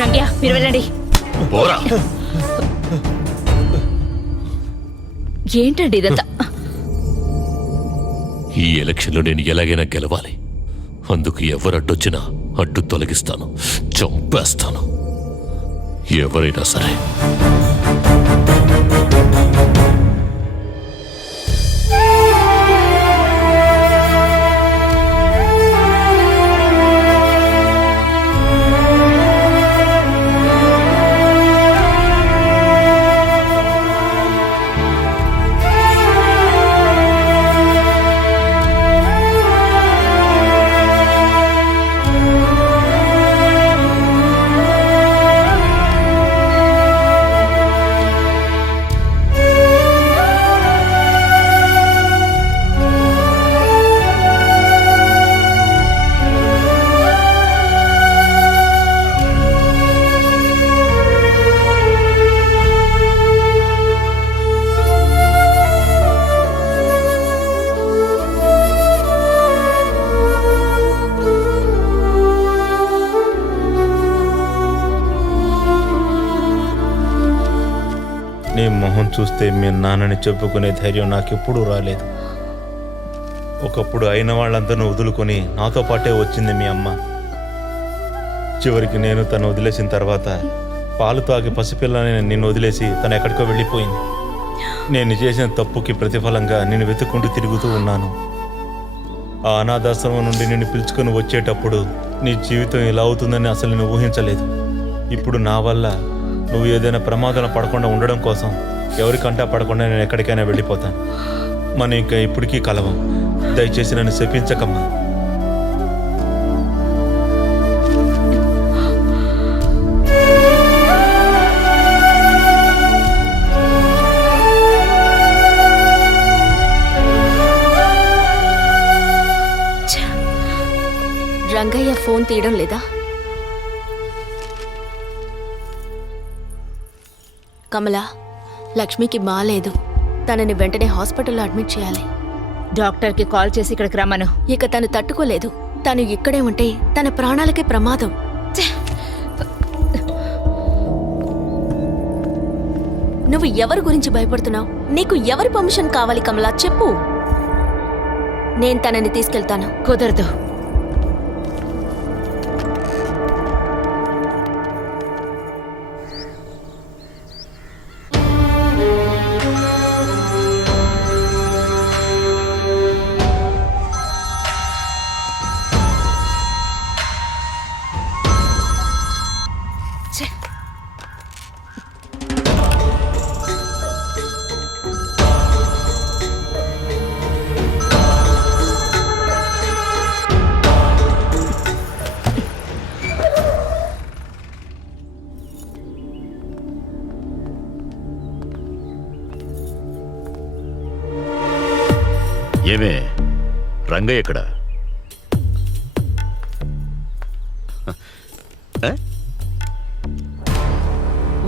రంగయ్య మీరు వెళ్ళండి. పోరా. ఏంటండి ఇదంతా? ఈ ఎలక్షన్లో నేను ఎలాగైనా గెలవాలి. అందుకు ఎవరు అడ్డొచ్చినా అడ్డు తొలగిస్తాను, చంపేస్తాను, ఎవరైనా సరే. నీ మొహం చూస్తే మీ నాన్నని చెప్పుకునే ధైర్యం నాకెప్పుడూ రాలేదు. ఒకప్పుడు అయిన వాళ్ళందరినీ వదులుకొని నాతో పాటే వచ్చింది మీ అమ్మ. చివరికి నేను తను వదిలేసిన తర్వాత పాలు తాగి పసిపిల్లని నిన్ను వదిలేసి తను ఎక్కడికో వెళ్ళిపోయింది. నేను చేసిన తప్పుకి ప్రతిఫలంగా నేను వెతుక్కుంటూ తిరుగుతూ ఉన్నాను. ఆ అనాథాశ్రమం నుండి నిన్ను పిలుచుకొని వచ్చేటప్పుడు నీ జీవితం ఇలా అవుతుందని అసలు నేను ఊహించలేదు. ఇప్పుడు నా వల్ల నువ్వు ఏదైనా ప్రమాదంలో పడకుండా ఉండడం కోసం ఎవరికంటా పడకుండా నేను ఎక్కడికైనా వెళ్ళిపోతాను. మనం ఇంకా ఇప్పటికీ కలవం. దయచేసి నన్ను శపించకమ్మా. రంగయ్య ఫోన్ తీయడం లేదా? కమల, లక్ష్మికి బాలేదు. తనని వెంటనే హాస్పిటల్లో అడ్మిట్ చేయాలి. డాక్టర్కి కాల్ చేసి ఇక్కడికి రమ్మను. ఇక తను తట్టుకోలేదు. తను ఇక్కడే ఉంటే తన ప్రాణాలకే ప్రమాదం. నువ్వు ఎవరి గురించి భయపడుతున్నావు? నీకు ఎవరి పర్మిషన్ కావాలి కమలా? చెప్పు, నేను తనని తీసుకెళ్తాను. కుదరదు. ఏమే రంగయ్య ఎక్కడ?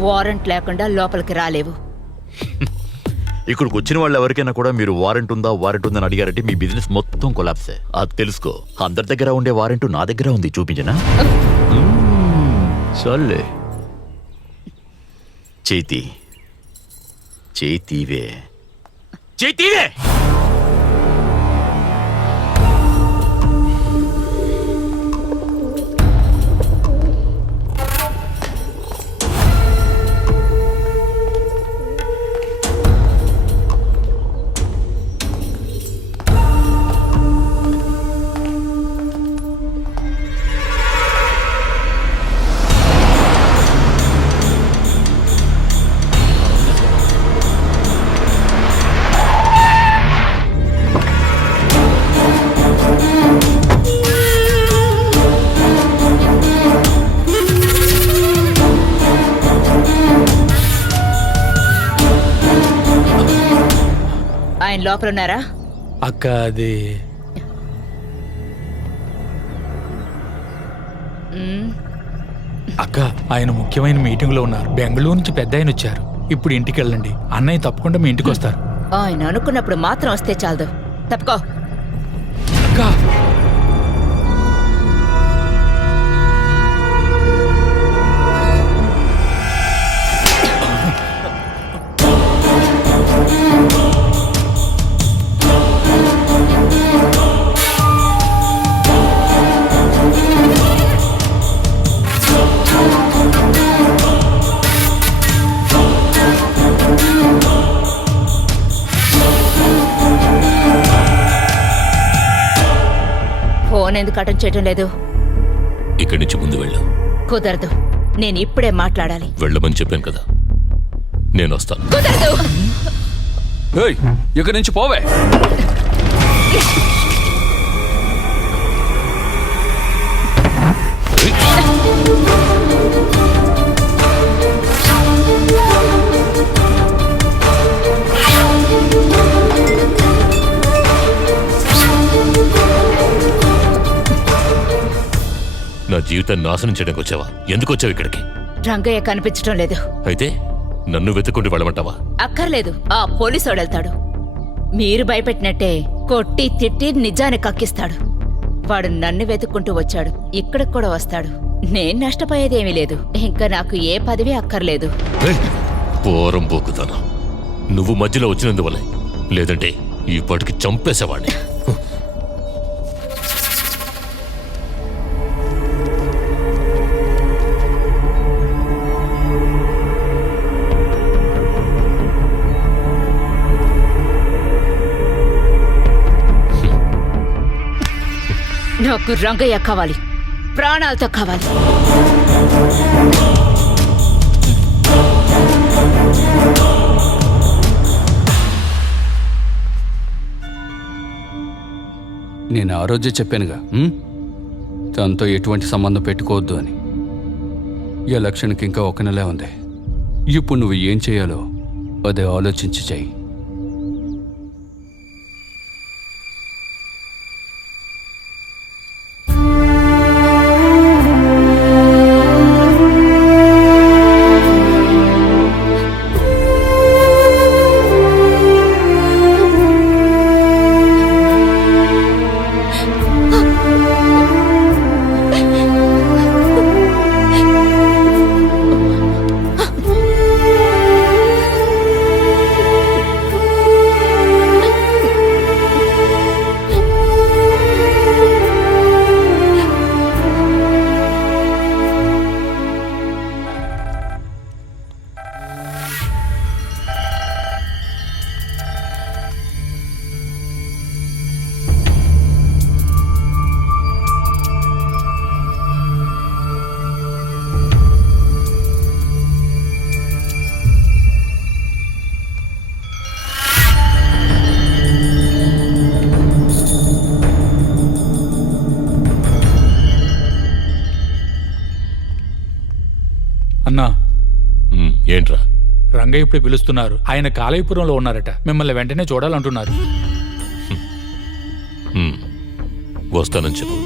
వారెంట్ లేకుండా లోపలికి రాలేవు. ఇక్కడికి వచ్చిన వాళ్ళు ఎవరికైనా కూడా మీరు వారెంట్ ఉందని అడిగారంటే మీ బిజినెస్ మొత్తం కొలాప్సే. అది తెలుసుకో. అందరి దగ్గర ఉండే వారెంట్ నా దగ్గర ఉంది, చూపించనా? సర్లే, చేతివే. ఆయన లోపల ఉన్నారా? అక్క, అది అక్క, ఆయన ముఖ్యమైన మీటింగ్ లో ఉన్నారు. బెంగళూరు నుంచి పెద్ద ఆయన వచ్చారు. ఇప్పుడు ఇంటికి వెళ్ళండి. అన్నయ్య తప్పకుండా మీ ఇంటికి వస్తారు. ఆయన అనుకున్నప్పుడు మాత్రం వస్తే చాలదు. తప్పుకో. అక్క, ఫోన్ ఎందుకు అటెండ్ చేయటం లేదు? ఇక్కడి నుంచి ముందు వెళ్ళు. కుదరదు, నేను ఇప్పుడే మాట్లాడాలి. వెళ్ళమని చెప్పాను కదా, నేను వస్తాను. కుదరదు. ఏయ్, ఇక్కడి నుంచి పోవే. నా జీవితాన్ని నాశనం చేయడానికి వచ్చావా? ఎందుకు వచ్చావు ఇక్కడికి? రంగయ్య కనిపించడం లేదు. అయితే నన్ను వెతుక్కుంటూ వెళ్ళమంటావా? అక్కర్లేదు, ఆ పోలీసోడు వెళ్తాడు. మీరు భయపెట్టినట్టే కొట్టి తిట్టి నిజాన్ని కక్కిస్తాడు. వాడు నన్ను వెతుక్కుంటూ వచ్చాడు, ఇక్కడికి కూడా వస్తాడు. నేను నష్టపోయేదేమీ లేదు. ఇంకా నాకు ఏ పదవి అక్కర్లేదు. ఏయ్, పోరం పోకుతాను. నువ్వు మధ్యలో వచ్చినందువల్లే, లేదంటే ఈ పాటికి చంపేసేవాడిని. నాకు రంగయ్య కావాలి, ప్రాణాలతో కావాలి. నేను ఆ రోజే చెప్పానుగా, తనతో ఎటువంటి సంబంధం పెట్టుకోవద్దు అని. ఎలక్షన్కి ఇంకా ఒక నెలే ఉంది. ఇప్పుడు నువ్వు ఏం చేయాలో అదే ఆలోచించి చెయ్యి. అన్నా, ఏంట్రా? రంగయ్య ఇప్పుడు పిలుస్తున్నారు. ఆయన కాళేపురంలో ఉన్నారట. మిమ్మల్ని వెంటనే చూడాలంటున్నారు. వస్తానని చెప్పు.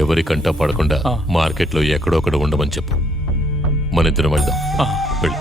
ఎవరి కంటా పడకుండా ఆ. మార్కెట్లో ఎక్కడొక్కడ ఉండమని చెప్పు. మన ఇద్దరం వెళ్దాం. ఆ. వెళ్ళు.